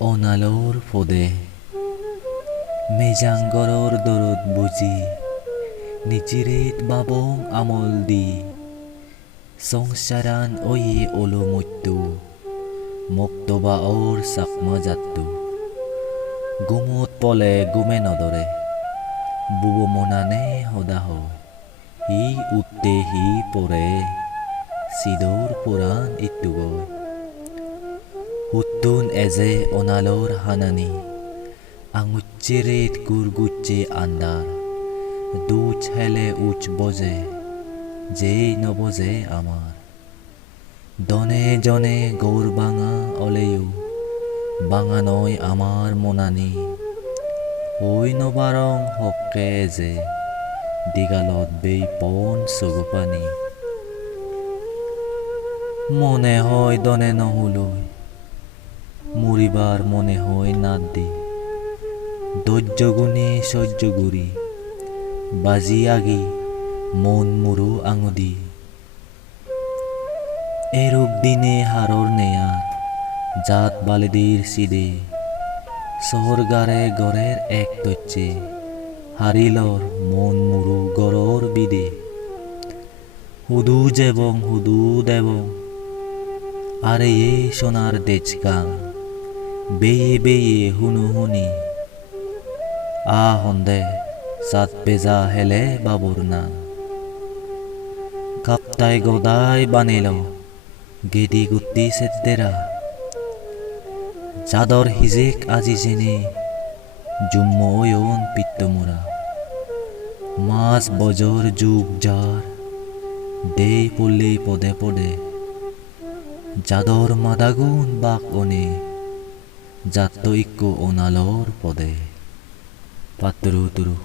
অনালৰ ফদে মেজাংগৰৰ দৰত বুজি নিজিৰেত বাবং আমল দি সংসাৰান অয়ে অলমত্যু মক্তবা অৰ চাকমা জাতু গুমত পলে গুমে নদৰে বুব মনানে সদাহ হি উত্তে হি পৰে চিদৰ পুৰাণ ইতুগৈ হুতুন এজে অনালৰ হানানি আঙুচ্চেৰেত গুৰগুচ্চে আন্দাৰ দুচ হেলে উচ বজে যেই নবজে আমার দনে জনে গৌর বাঙা অলেয়ু বাঙা নয় আমার মনানি ওই নবারং হকে যে দিগালত বেই পন চগুপানি মনে হয় দনে নহলই মরিবার মনে হয় নাদ দি দৈর্যগুণে সহ্য গুরি বাজি আগি মন মুরু আঙুদি এরূপ দিনে হারর নেয়ার জাত বালেদির সিদে সহরগারে গড়ের এক তচ্ছে হারিলর মন মুরু গড়র বিদে হুদু যেবং হুদু দেবং আরে এ সোনার দেচগাং বেয়ে বেয়ে হুনু হুনি আ হন্দে সাত পেজা হেলে বাবুর না কাপ্তাই গদাই বানিল গেদি গুত্তি সেদ্দেরা চাদর হিজেক আজি জেনে জুম্ময়ন পিত্তমুরা মাছ বজর যুগ যার দে পড়লে পদে পদে যাদর মাদাগুন বাক অনে যাত্ত ইক্কু অনালর পদে পাত্রু তুরু